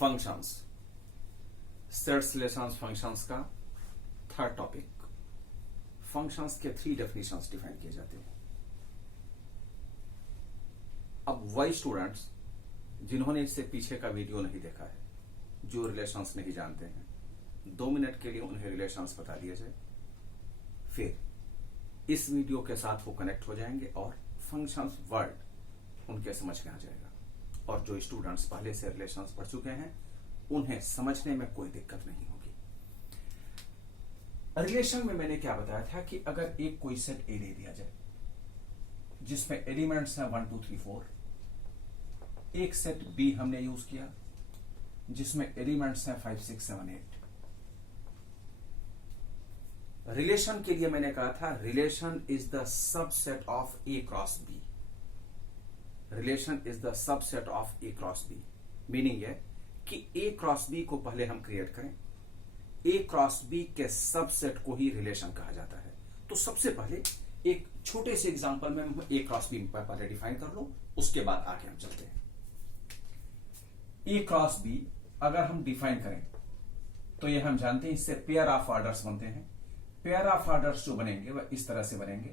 Functions, sets, relations, functions का third topic. Functions के 3 definitions define किए जाते हैं। अब वही स्टूडेंट्स जिन्होंने इससे पीछे का वीडियो नहीं देखा है, जो रिलेशंस नहीं जानते हैं, 2 मिनट के लिए उन्हें रिलेशंस बता दिया जाए, फिर इस वीडियो के साथ वो कनेक्ट हो जाएंगे और फंक्शंस वर्ड उनके समझ में आ जाएगा। और जो स्टूडेंट्स पहले से रिलेशंस पढ़ चुके हैं उन्हें समझने में कोई दिक्कत नहीं होगी। रिलेशन में मैंने क्या बताया था कि अगर एक कोई सेट ए दे दिया जाए जिसमें एलिमेंट्स हैं 1 2 3 4, एक सेट बी हमने यूज किया जिसमें एलिमेंट्स हैं 5 6 7 8। रिलेशन के लिए मैंने कहा था relation is the subset of A cross B. Relation is the subset of A cross B, meaning है कि ए क्रॉस बी को पहले हम क्रिएट करें, ए क्रॉस बी के सबसेट को ही रिलेशन कहा जाता है। तो सबसे पहले एक छोटे से एग्जांपल में हम ए क्रॉस बी पहले डिफाइन कर लो, उसके बाद आगे हम चलते हैं। ए क्रॉस बी अगर हम डिफाइन करें तो ये हम जानते हैं इससे पेयर ऑफ ऑर्डर्स बनते हैं। पेयर ऑफ ऑर्डर्स जो बनेंगे वह इस तरह से बनेंगे,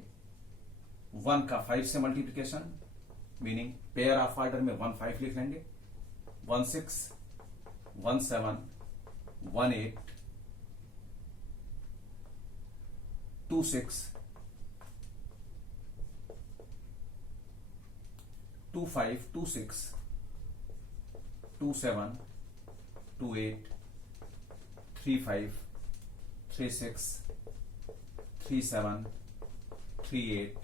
1 का 5 से multiplication, meaning pair of order में 1 5 लिख लेंगे, 1 6 1 7 1 8 2 6 2 5 2 6 2 7 2 8 3 5 3 6 3 7 3 8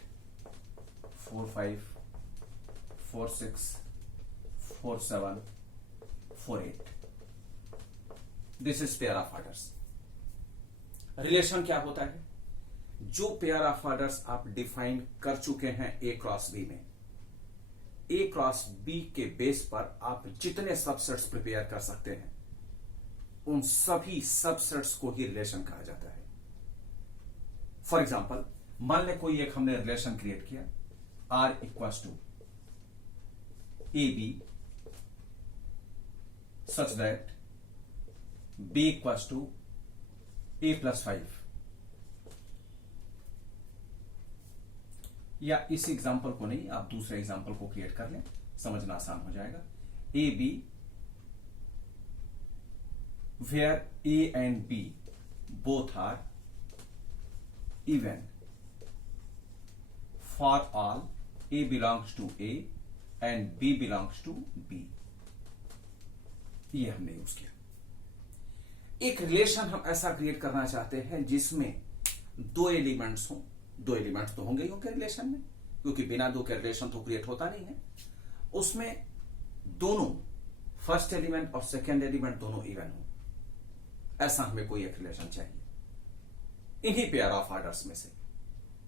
4 5 4 6 4 7 4 8। This is pair of orders. Relation क्या होता है? जो पेयर ऑफ ऑर्डर्स आप डिफाइन कर चुके हैं ए क्रॉस बी में, ए क्रॉस बी के बेस पर आप जितने सबसेट्स प्रिपेयर कर सकते हैं उन सभी सबसेट्स को ही रिलेशन कहा जाता है। फॉर एग्जाम्पल, मान लें कोई एक हमने रिलेशन क्रिएट किया, R equals to A B such that B equals to A plus 5, या इस एग्जाम्पल को नहीं, आप दूसरे एग्जाम्पल को क्रिएट कर लें, समझना आसान हो जाएगा। A B where A and B both are even for all A belongs to A and B belongs to B। ये हमने यूज किया। एक रिलेशन हम ऐसा क्रिएट करना चाहते हैं जिसमें 2 एलिमेंट्स हों। 2 एलिमेंट्स तो होंगे ही होंगे रिलेशन में, क्योंकि बिना 2 के रिलेशन तो क्रिएट होता नहीं है। उसमें दोनों फर्स्ट एलिमेंट और सेकेंड एलिमेंट दोनों इवन हो, ऐसा हमें कोई एक रिलेशन चाहिए इन्हीं पेयर ऑफ ऑर्डर्स में से,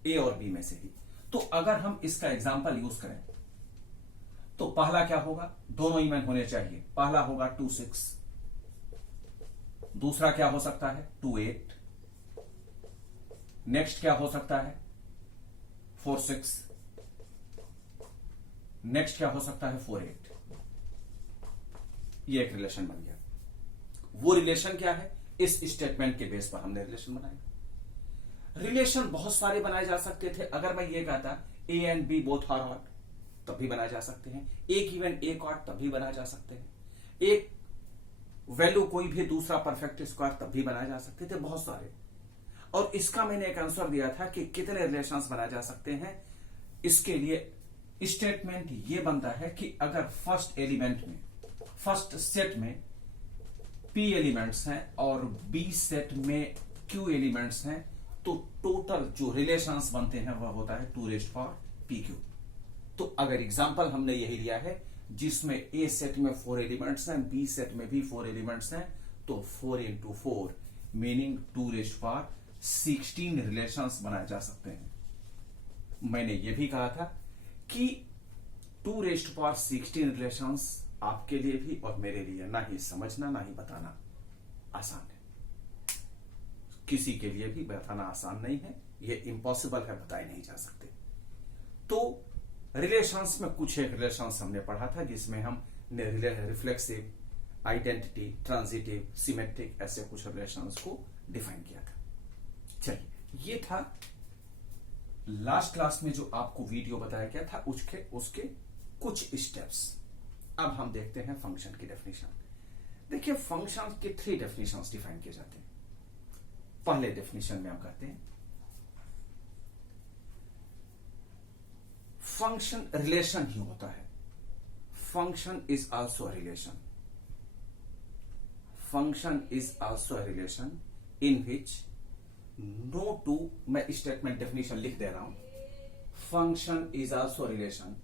ए और बी में से ही। तो अगर हम इसका एग्जांपल यूज करें तो पहला क्या होगा, दोनों इवन होने चाहिए। पहला होगा 2 6, दूसरा क्या हो सकता है 2 8, नेक्स्ट क्या हो सकता है 4 6, नेक्स्ट क्या हो सकता है 4 8। ये एक रिलेशन बन गया। वो रिलेशन क्या है, इस स्टेटमेंट के बेस पर हमने रिलेशन बनाया। रिलेशन बहुत सारे बनाए जा सकते थे। अगर मैं ये कहता A and B both are odd तब भी बनाए जा सकते हैं, एक इवन एक ऑड तब भी बनाए जा सकते हैं, एक वैल्यू कोई भी दूसरा परफेक्ट स्क्वायर तब भी बनाए जा सकते थे, बहुत सारे। और इसका मैंने एक आंसर दिया था कि कितने रिलेशंस बनाए जा सकते हैं। इसके लिए स्टेटमेंट ये बनता है कि अगर फर्स्ट एलिमेंट में, फर्स्ट सेट में P एलिमेंट्स हैं और B सेट में Q एलिमेंट्स हैं, तो टोटल जो रिलेशंस बनते हैं वह होता है 2 raised power PQ। तो अगर एग्जांपल हमने यही लिया है जिसमें A सेट में 4 एलिमेंट्स हैं, B सेट में भी 4 एलिमेंट्स हैं, तो 4 into 4 meaning 2 raised power 16 relations बनाए जा सकते हैं। मैंने यह भी कहा था कि 2 raised power 16 रिलेशंस आपके लिए भी और मेरे लिए ना ही समझना ना ही बताना आसान है। किसी के लिए भी बताना आसान नहीं है, ये इम्पॉसिबल है, बताए नहीं जा सकते। तो रिलेशंस में कुछ एक रिलेशंस हमने पढ़ा था जिसमें हम रिफ्लेक्सिव, आइडेंटिटी, ट्रांजिटिव, सिमेट्रिक, ऐसे कुछ रिलेशंस को डिफाइन किया था। चलिए, ये था लास्ट क्लास में जो आपको वीडियो बताया गया था उसके कुछ स्टेप्स। अब हम देखते हैं फंक्शन की डेफिनेशन। देखिए, फंक्शन के 3 डेफिनेशंस डिफाइन किए जाते हैं। पहले डेफिनेशन में हम कहते हैं फंक्शन रिलेशन ही होता है। Function is also relation. Function is also relation in which no two, मैं स्टेटमेंट डेफिनेशन लिख दे रहा हूं। Function is also relation,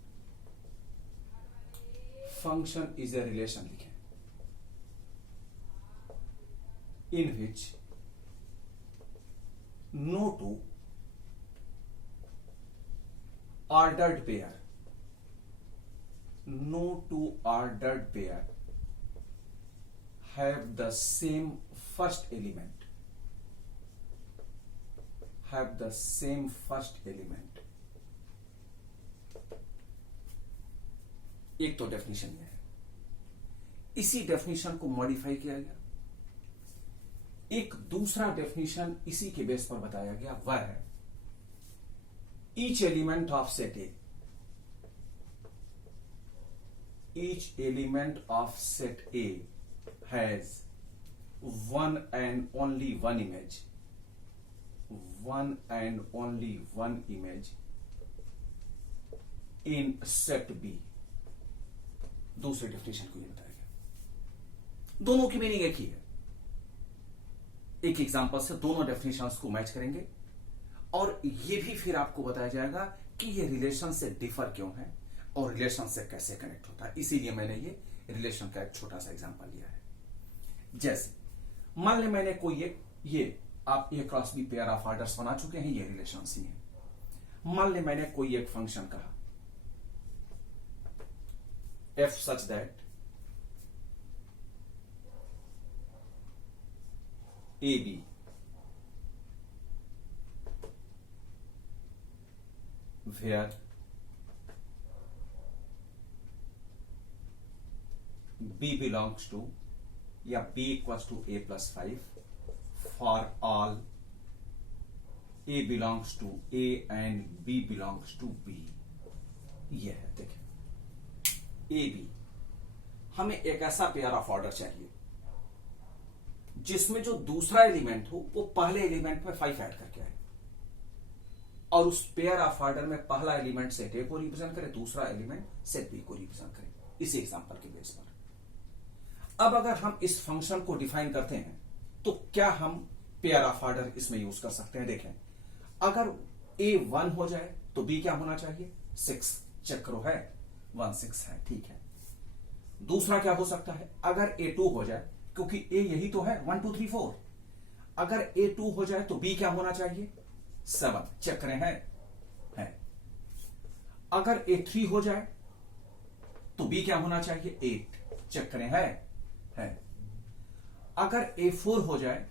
function is a relation लिखें, in which no two ordered pair, no two ordered pair have the same first element, have the same first element। एक तो definition ये है। इसी डेफिनेशन को मॉडिफाई किया गया। एक दूसरा डेफिनेशन इसी के बेस पर बताया गया, वह है each element of set A, each element of set A has one and only one image, one and only one image in set B। दूसरे डेफिनेशन को ये बताया गया। दोनों की मीनिंग एक ही है। एक एग्जांपल से दोनों डेफिनेशंस को मैच करेंगे और ये भी फिर आपको बताया जाएगा कि ये रिलेशन से डिफर क्यों है और रिलेशन से कैसे कनेक्ट होता है। इसीलिए मैंने ये रिलेशन का एक छोटा सा एग्जांपल लिया है। जैसे मान ले मैंने कोई ये आप A cross B pair of orders बना चुके हैं, ये रिलेशन ही है। मान ले मैंने कोई एक फंक्शन कहा F such that A B where b belongs to या b equals to a plus 5 for all a belongs to a and b belongs to b। ये है, देखिए a b, हमें एक ऐसा पेयर ऑफ ऑर्डर चाहिए जिसमें जो दूसरा एलिमेंट हो वो पहले एलिमेंट में 5 ऐड करके आए और उस पेयर ऑफ ऑर्डर में पहला एलिमेंट सेट ए को रिप्रेजेंट करे, दूसरा एलिमेंट सेट बी को रिप्रेजेंट करे। इसी एग्जांपल के बेस पर अब अगर हम इस फंक्शन को डिफाइन करते हैं तो क्या हम पेयर ऑफ ऑर्डर इसमें यूज कर सकते हैं। देखें, अगर ए 1 हो जाए तो बी क्या होना चाहिए, 6। चेक करो, है 1 6 है, ठीक है। दूसरा क्या हो सकता है, अगर ए 2 हो जाए, क्योंकि ए यही तो है 1 2 3 4। अगर ए 2 हो जाए तो बी क्या होना चाहिए, 7। चेक करें, है। अगर ए 3 हो जाए तो बी क्या होना चाहिए, 8। चेक करें, है। अगर ए 4 हो जाए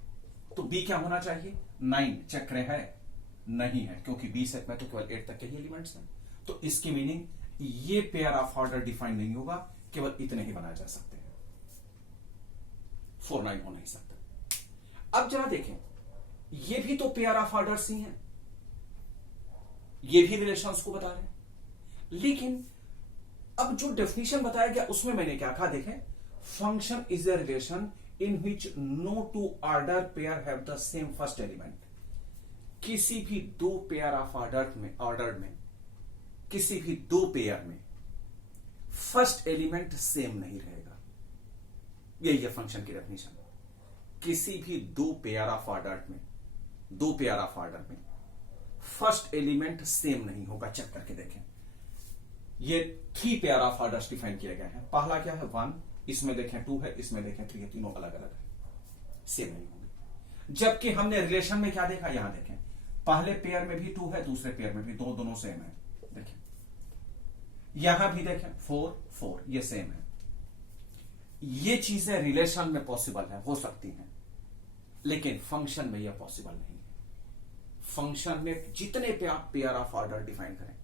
तो बी क्या होना चाहिए, 9। चेक करें, है, नहीं है, क्योंकि बी सेट में तो केवल 8 तक के ही एलिमेंट्स हैं। तो इसकी मीनिंग ये पेयर ऑफ ऑर्डर डिफाइन नहीं होगा, केवल इतने ही बनाए जा सकते हैं, 4 9 हो नहीं सकता। अब जरा देखें, ये भी तो पेयर ऑफ ऑर्डर्स ही हैं, ये भी रिलेशंस को बता रहे हैं। लेकिन अब जो डेफिनेशन बताया गया उसमें मैंने क्या कहा, देखें, function is a relation in which no two order pair have the same first element. किसी भी दो पेयर ऑफ ऑर्डर में किसी भी दो पेयर में फर्स्ट एलिमेंट सेम नहीं रहेगा। यही है फंक्शन की डेफिनेशन। किसी भी दो पेयर ऑफ ऑर्डर में फर्स्ट एलिमेंट सेम नहीं होगा। चेक करके देखें, ये 3 पेयर ऑफ ऑर्डर्स डिफाइन किए गए हैं। पहला क्या है, 1, इसमें देखें 2 है, इसमें देखें 3 है, तीनों अलग अलग है, सेम नहीं होंगे। जबकि हमने रिलेशन में क्या देखा, यहां देखें, पहले पेयर में भी 2 है, दूसरे पेयर में भी दोनों सेम है। देखें, यहां भी देखें 4 4, ये सेम है। ये चीजें रिलेशन में पॉसिबल है, हो सकती हैं, लेकिन फंक्शन में यह पॉसिबल नहीं है। फंक्शन में जितने पे आप पेयर ऑफ ऑर्डर डिफाइन करें,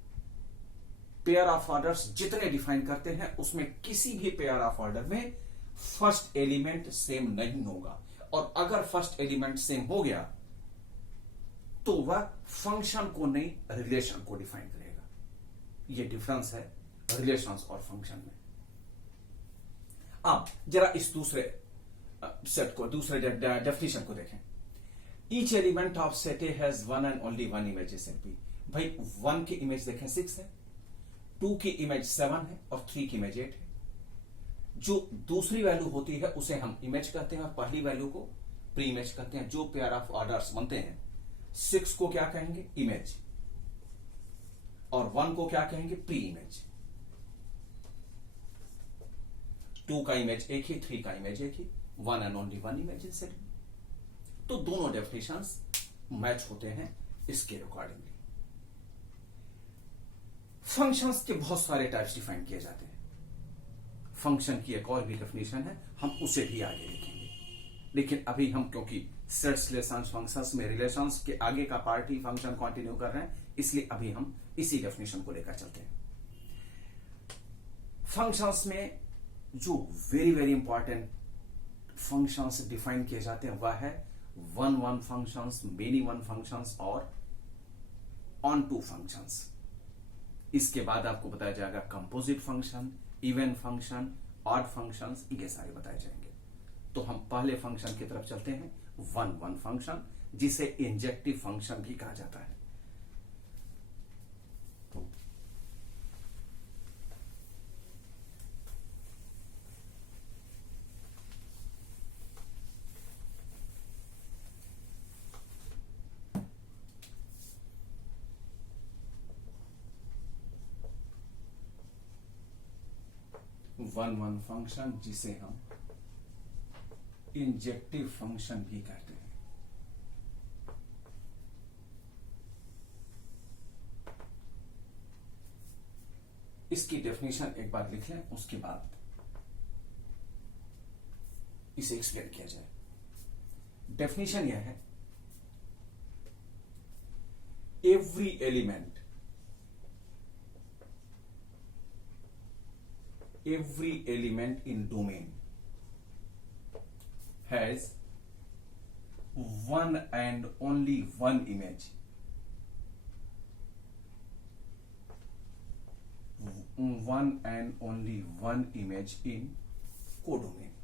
पेयर ऑफ ऑर्डर्स जितने डिफाइन करते हैं, उसमें किसी भी पेयर ऑफ ऑर्डर में फर्स्ट एलिमेंट सेम नहीं होगा, और अगर फर्स्ट एलिमेंट सेम हो गया तो वह फंक्शन को नहीं रिलेशन को डिफाइन करेगा। यह डिफरेंस है रिलेशंस और फंक्शन में। अब जरा इस दूसरे सेट को, दूसरे डेफिनेशन को देखें। Each element of set A has one and only one image in P. भाई 1 की इमेज देखें 6 है, 2 की इमेज 7 है और 3 की इमेज 8 है। जो दूसरी वैल्यू होती है उसे हम इमेज कहते हैं और पहली वैल्यू को प्री इमेज कहते हैं। जो पेयर ऑफ ऑर्डर्स बनते हैं, 6 को क्या कहेंगे? इमेज, और 1 को क्या कहेंगे? Pre image. 2 का इमेज एक ही, 3 का इमेज एक ही, one and only one image in set. तो दोनों डेफिनेशंस मैच होते हैं इसके अकॉर्डिंगली। फंक्शंस के बहुत सारे टाइप्स डिफाइन किए जाते हैं। फंक्शन की एक और भी डेफिनेशन है, हम उसे भी आगे देखेंगे। लेकिन अभी हम क्योंकि सेट्स, रिलेशंस, फंक्शंस में रिलेशंस के आगे का पार्ट ही फंक्शन कंटिन्यू कर रहे हैं, इसलिए अभी हम इसी डेफिनेशन को लेकर चलते हैं। फंक्शंस में जो very very important functions define किए जाते हैं वह है one functions, many one functions और ऑन टू फंक्शंस। इसके बाद आपको बताया जाएगा composite function, even function, odd functions, ये सारे बताए जाएंगे। तो हम पहले फंक्शन की तरफ चलते हैं, वन फंक्शन, जिसे इंजेक्टिव फंक्शन भी कहा जाता है। वन फंक्शन जिसे हम इंजेक्टिव फंक्शन भी कहते हैं। इसकी डेफिनेशन एक बार लिख लें, उसके बाद इसे एक्सप्लेन किया जाए। डेफिनेशन यह है, every element in domain has one and only one image. One and only one image in codomain.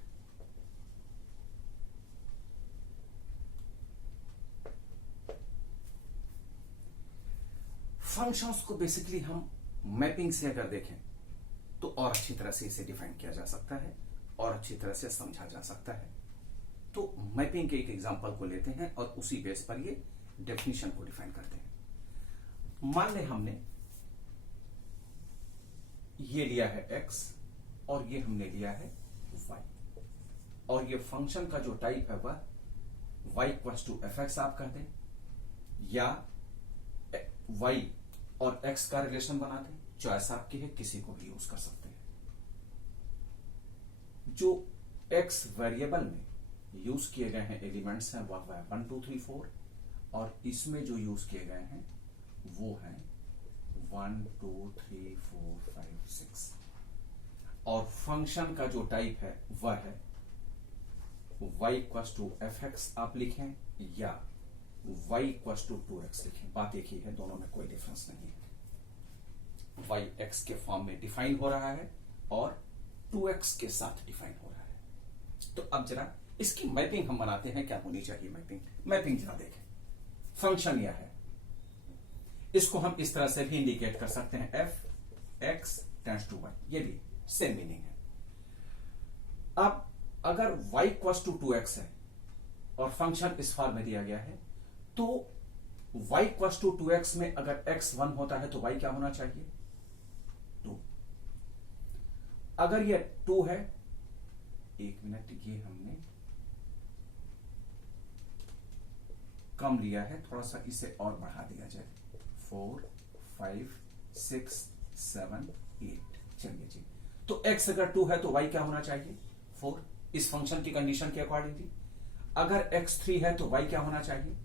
Functions को बेसिकली हम मैपिंग से अगर देखें तो और अच्छी तरह से इसे डिफाइन किया जा सकता है और अच्छी तरह से समझा जा सकता है। तो मैपिंग के एक एग्जांपल को लेते हैं और उसी बेस पर ये डेफिनेशन को डिफाइन करते हैं। मान लें हमने ये लिया है x और ये हमने लिया है y, और ये फंक्शन का जो टाइप है वह y = fx आप कह दें, या y और x का रिलेशन बना दें, चॉइस आपकी है, किसी को भी यूज कर सकते हैं। जो x वेरिएबल में यूज किए गए हैं एलिमेंट्स हैं वह 1 2 3 4, और इसमें जो यूज किए गए हैं वो हैं 1 2 3 4 5 6, और फंक्शन का जो टाइप है वह है y = fx आप लिखें या y = 2x लिखें, बात एक ही है, दोनों में कोई डिफरेंस नहीं है। y x के फॉर्म में डिफाइन हो रहा है और 2x के साथ डिफाइन हो रहा है। तो अब जरा इसकी मैपिंग हम बनाते हैं, क्या होनी चाहिए मैपिंग जरा देखें। फंक्शन यह है, इसको हम इस तरह से भी इंडिकेट कर सकते हैं, f x → y, ये भी सेम मीनिंग है। अब अगर y = 2x है और फंक्शन इस फॉर्म में दिया गया है, तो y = 2x में अगर x 1 होता है तो y क्या होना चाहिए? 2। अगर ये 2 है, एक मिनट, ये हमने कम लिया है, थोड़ा सा इसे और बढ़ा दिया जाए, 4 5 6 7 8, चलिए जी। तो x अगर 2 है तो y क्या होना चाहिए? 4, इस फंक्शन की कंडीशन के अकॉर्डिंगली। अगर x 3 है तो y क्या होना चाहिए?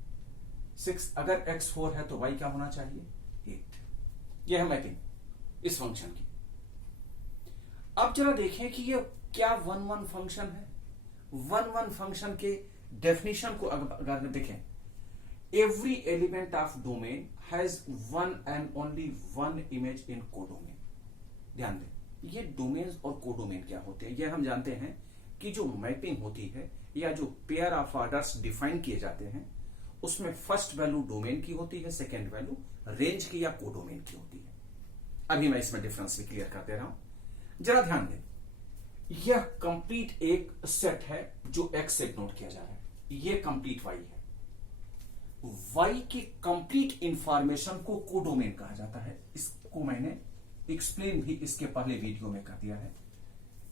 6। अगर x 4 है तो y क्या होना चाहिए? 8। यह है मैपिंग इस फंक्शन की। अब जरा देखें कि ये क्या वन वन फंक्शन है? वन वन फंक्शन के डेफिनेशन को अगर देखें, every element of domain has one and only one image in codomain. ध्यान दें, ये डोमेन और कोडोमेन क्या होते हैं, ये हम जानते हैं कि जो मैपिंग होती है या जो पेयर ऑफ ऑर्डर्स डिफाइन किए जाते हैं, उसमें फर्स्ट वैल्यू डोमेन की होती है, सेकेंड वैल्यू रेंज की या कोडोमेन की होती है। अभी मैं इसमें डिफरेंस भी क्लियर कर दे रहा हूं, जरा ध्यान दें। यह कंप्लीट एक सेट है जो एक्स से नोट किया जा रहा है, यह कंप्लीट वाई है। वाई की कंप्लीट इंफॉर्मेशन को कोडोमेन कहा जाता है। इसको मैंने एक्सप्लेन भी इसके पहले वीडियो में कर दिया है,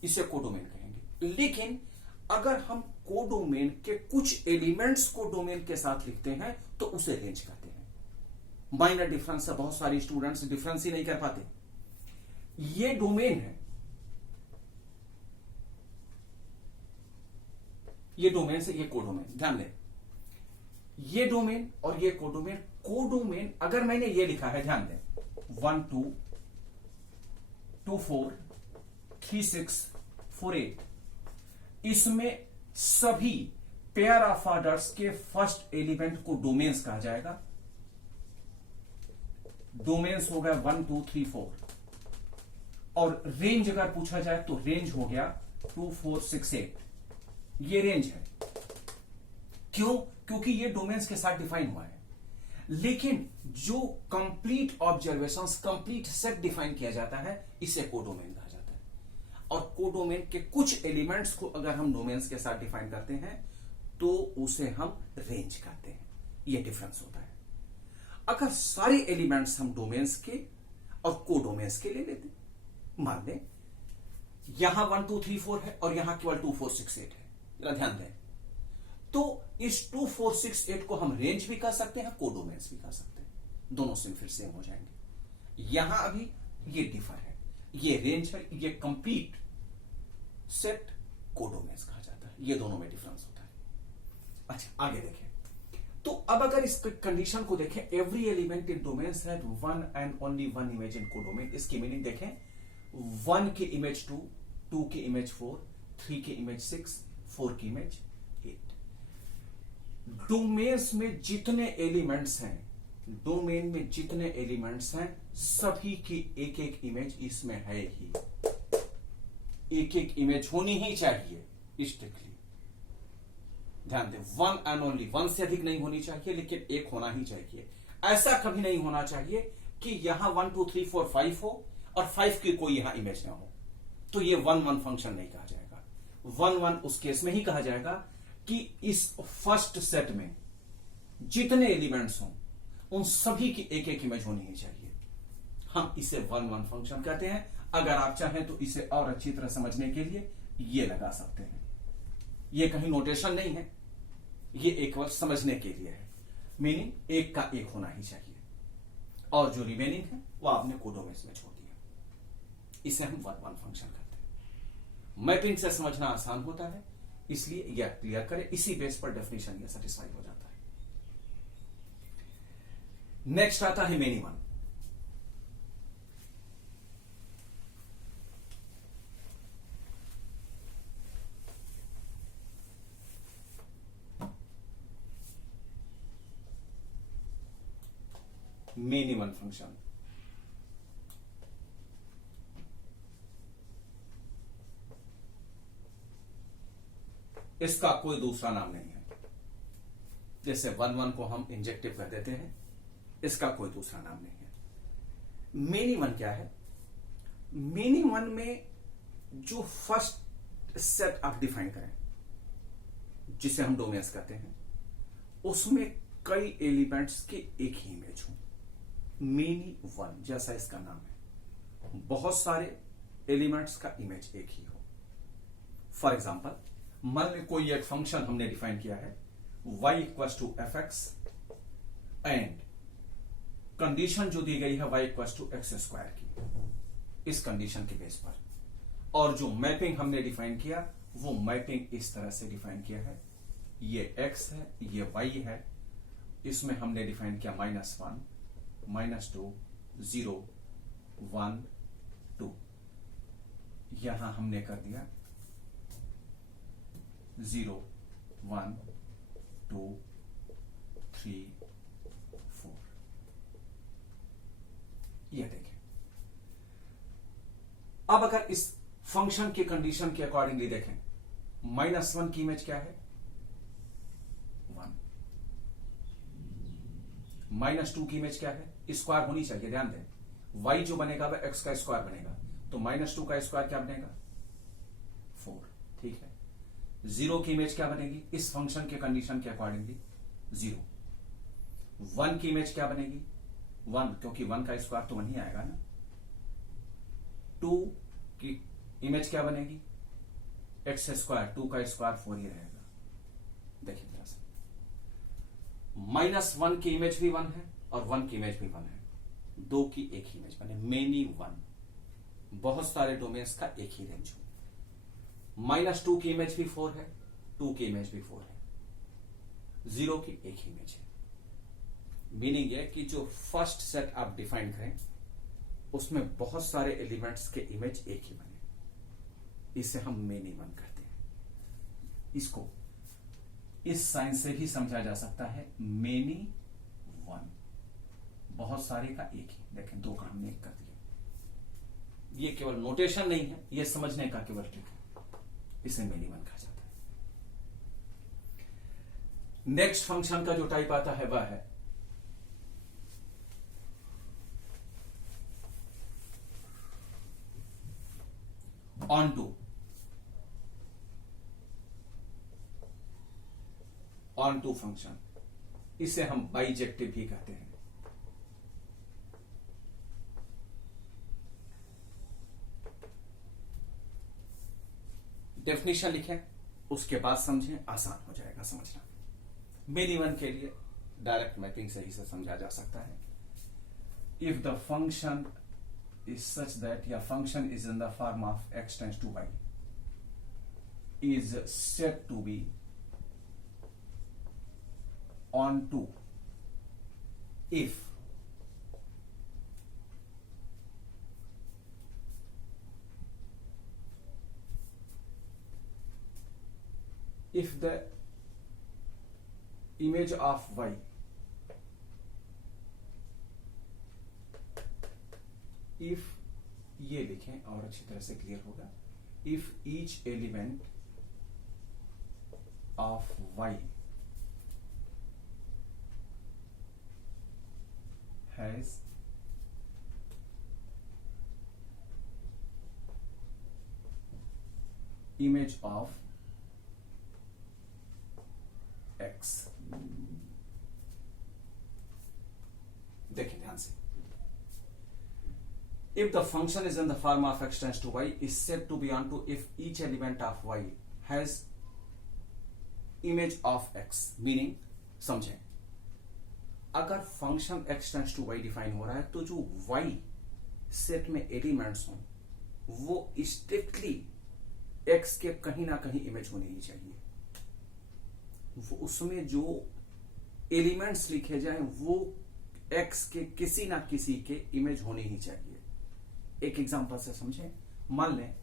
इसे कोडोमेन कहेंगे। लेकिन अगर हम कोडोमेन के कुछ एलिमेंट्स को डोमेन के साथ लिखते हैं तो उसे रेंज कहते हैं। माइनर डिफरेंस है, बहुत सारे स्टूडेंट्स डिफरेंस ही नहीं कर पाते। ये डोमेन है, ये डोमेन से ये कोडोमेन। ध्यान दें, ये डोमेन और ये कोडोमेन। कोडोमेन अगर मैंने ये लिखा है, ध्यान दें, 1 2 2 4 3 6 4 8, इसमें सभी पेयर ऑफ ऑर्डर्स के फर्स्ट एलिमेंट को डोमेन्स कहा जाएगा। डोमेन्स हो गया 1 2 3 4, और रेंज अगर पूछा जाए तो रेंज हो गया 2 4 6 8। ये रेंज है। क्यों? क्योंकि ये डोमेन्स के साथ डिफाइन हुआ है। लेकिन जो complete observations, complete set define किया जाता है, इसे कोडोमेन कहा जाता है। और कोडोमेन के कुछ एलिमेंट्स को अगर हम डोमेन्स के साथ डिफाइन करते हैं तो उसे हम रेंज कहते हैं। यह डिफरेंस होता है। अगर सारे एलिमेंट्स हम डोमेन्स के और कोडोमेन्स के ले लेते, मान लें यहां 1 2 3 4 है और यहां केवल 2 4 6 8 है, जरा ध्यान दें, तो इस 2 4 6 8 को हम रेंज भी कह सकते हैं, कोडोमेन्स भी कह सकते हैं। दोनों से फिर सेम हो जाएंगे। यहां अभी ये डिफर है, ये रेंज है, ये कंप्लीट सेट कोडोमेन्स कहा जाता है। ये दोनों में डिफरेंस होता है। अच्छा, आगे देखें। तो अब अगर इस कंडीशन को देखें, every element in domains have one and only one image in codomain. इसकी मीनिंग देखें, 1 की इमेज 2, 2 की इमेज 4, 3 की इमेज 6, 4 की इमेज 8। डोमेन्स में जितने एलिमेंट्स हैं, डोमेन में जितने एलिमेंट्स हैं, सभी की एक एक इमेज इसमें है ही। एक एक इमेज होनी ही चाहिए स्ट्रिक्टली। ध्यान दें, 1 एंड ओनली, 1 से अधिक नहीं होनी चाहिए, लेकिन एक होना ही चाहिए। ऐसा कभी नहीं होना चाहिए कि यहां 1 2 3 4 5 हो और 5 की कोई यहां इमेज ना हो, तो ये 1 1 फंक्शन नहीं कहा जाएगा। 1 1 उस केस में ही कहा जाएगा कि इस फर्स्ट सेट में जितने एलिमेंट्स हों, उन सभी की एक एक इमेज होनी ही चाहिए। हम इसे 1 1 फंक्शन कहते हैं। अगर आप चाहें तो इसे और अच्छी तरह समझने के लिए ये लगा सकते हैं। ये कहीं नोटेशन नहीं है, ये एक बार समझने के लिए है। मीनिंग एक का एक होना ही चाहिए, और जो रिमेनिंग है वो आपने कोडोमेन्स में छोड़ दिया। इसे हम 1 1 फंक्शन कहते हैं। मैपिंग से समझना आसान होता है, इसलिए यह क्लियर करें। इसी बेस पर डेफिनेशन यह सेटिस्फाई हो जाता है। नेक्स्ट आता है many one. Many one function इसका कोई दूसरा नाम नहीं है। जैसे 1 1 को हम इंजेक्टिव कह देते हैं, इसका कोई दूसरा नाम नहीं है। मेनी वन क्या है? मेनी वन में जो फर्स्ट सेट आप डिफाइन करें, जिसे हम डोमेन्स कहते हैं, उसमें कई एलिमेंट्स के एक ही इमेज हो। मेनी वन जैसा इसका नाम है, बहुत सारे एलिमेंट्स का इमेज एक ही हो। फॉर एग्जाम्पल, मान ली कोई एक फंक्शन हमने डिफाइन किया है, y equals to F X, and condition जो दी गई है y equals to X square की, इस कंडीशन के बेस पर। और जो मैपिंग हमने डिफाइन किया, वो मैपिंग इस तरह से डिफाइन किया है, ये x है, ये y है, इसमें हमने डिफाइन किया -1 -2 0 1 2, यहां हमने कर दिया 0 1 2 3 4। ये देखें। अब अगर इस फंक्शन के कंडीशन के अकॉर्डिंगली देखें, -1 की इमेज क्या है? 1। -2 की इमेज क्या है? स्क्वायर होनी चाहिए, ध्यान दें। y जो बनेगा वह x का स्क्वायर बनेगा, तो -2 का स्क्वायर क्या बनेगा? 4। ठीक है। 0 की इमेज क्या बनेगी इस फंक्शन के कंडीशन के अकॉर्डिंगली? 0। 1 की इमेज क्या बनेगी? 1, क्योंकि 1 का स्क्वायर तो 1 ही आएगा ना। 2 की इमेज क्या बनेगी? x स्क्वायर, 2 का स्क्वायर 4 ही रहेगा। देखिए जरा से, -1 की इमेज भी 1 है और 1 की इमेज भी 1 है, 2 की एक ही इमेज बने, मेनी 1, बहुत सारे डोमेन्स का एक ही रेंज हो। -2 की इमेज भी 4 है, 2 की इमेज भी 4 है, 0 की एक ही इमेज है। मीनिंग है कि जो फर्स्ट सेट आप डिफाइन करें उसमें बहुत सारे एलिमेंट्स के इमेज एक ही बने, इसे हम मेनी 1 कहते हैं। इसको इस साइन से भी समझा जा सकता है, मेनी 1, बहुत सारे का एक ही। देखें, 2 का हमने एक कर दिया। ये केवल नोटेशन नहीं है, ये समझने का केवल ट्रिक है, इसे मेनी 1 कहा जाता है। नेक्स्ट फंक्शन का जो टाइप आता है वह है ऑन टू फंक्शन, इसे हम बाइजेक्टिव भी कहते हैं। डेफिनेशन लिखें, उसके बाद समझें, आसान हो जाएगा समझना। मेनी 1 के लिए डायरेक्ट मैपिंग से ही से समझा जा सकता है। If the function is such that your function is in the form of x tends to y is said to be onto if the image of y if, ये लिखें और अच्छी तरह से क्लियर होगा, if each element of y has image of x। देखिए ध्यान से, if the function is in the form of x tends to y is said to be onto if each element of y has image of x। meaning, समझें, अगर function x tends to y define हो रहा है तो जो y set में elements हों वो स्ट्रिक्टली x के कहीं ना कहीं इमेज होनी ही चाहिए। वो उसमें जो एलिमेंट्स लिखे जाएं वो x के किसी ना किसी के इमेज होनी ही चाहिए। एक एग्जांपल से समझें, मान लें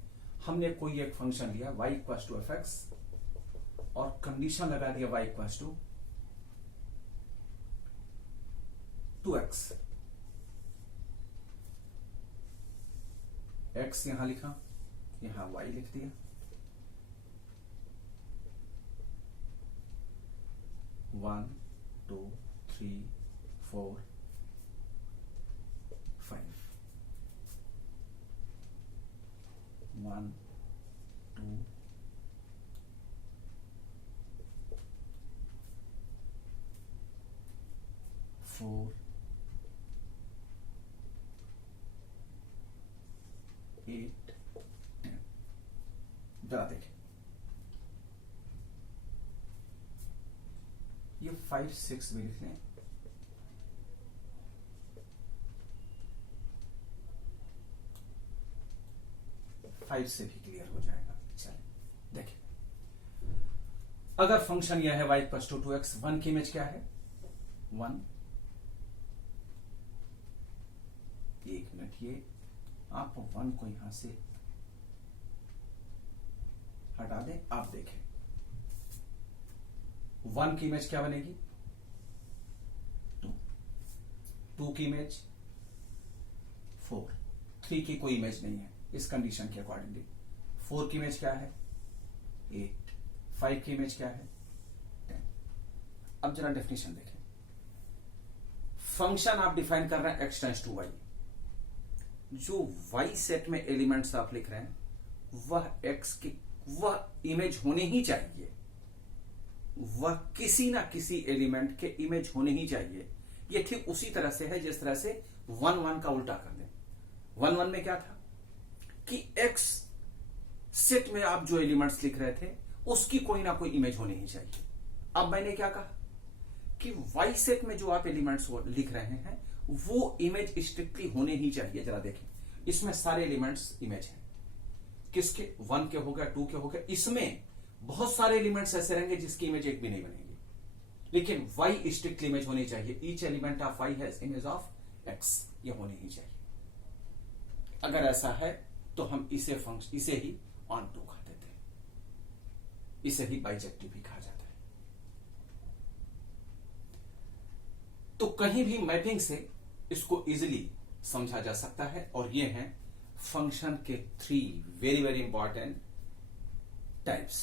हमने कोई एक फंक्शन लिया y इक्वल्स टू fx और कंडीशन लगा दिया y equals to 2x। x यहां लिखा, यहां y लिख दिया, 1 2 3 4 5, 1 2 4 8 10। जरा देखें, ये 5 6 भी लिख लें, से भी क्लियर हो जाएगा। चलिए देखिए, अगर फंक्शन यह है y इक्वल्स टू 2x, 1 की इमेज क्या है? 1। एक मिनट, ये आप 1 को यहां से हटा दें, आप देखें 1 की इमेज क्या बनेगी? 2, 2 की इमेज 4, 3 की कोई इमेज नहीं है इस कंडीशन के अकॉर्डिंगली। 4 की इमेज क्या है? 8, 5 की इमेज क्या है? 10। अब जरा डेफिनेशन देखें। फंक्शन आप डिफाइन कर रहे हैं x टेंड्स टू y। जो y सेट में एलिमेंट्स आप लिख रहे हैं वह x की वह इमेज होनी ही चाहिए, वह किसी ना किसी एलिमेंट के इमेज होने ही चाहिए। ये ठीक उसी तरह से है जिस तरह से 1 1 का उल्टा कर दें। 1 1 में क्या था कि x सेट में आप जो एलिमेंट्स लिख रहे थे उसकी कोई ना कोई इमेज होनी ही चाहिए। अब मैंने क्या कहा कि y सेट में जो आप एलिमेंट्स लिख रहे हैं वो इमेज स्ट्रिक्टली होने ही चाहिए। जरा देखें, इसमें सारे एलिमेंट्स इमेज हैं। किसके? 1 के हो गया, 2 के हो गया। इसमें बहुत सारे एलिमेंट्स ऐसे रहेंगे जिसकी इमेज एक भी नहीं बनेगी, लेकिन y स्ट्रिक्टली इमेज होनी चाहिए। Each element of y has image of x, ये होनी ही चाहिए। अगर ऐसा है तो हम इसे ही ऑन टू कह देते हैं, इसे ही बाइजेक्टिव भी कहा जाता है। तो कहीं भी मैपिंग से इसको इजिली समझा जा सकता है। और ये हैं फंक्शन के 3 वेरी वेरी इंपॉर्टेंट टाइप्स।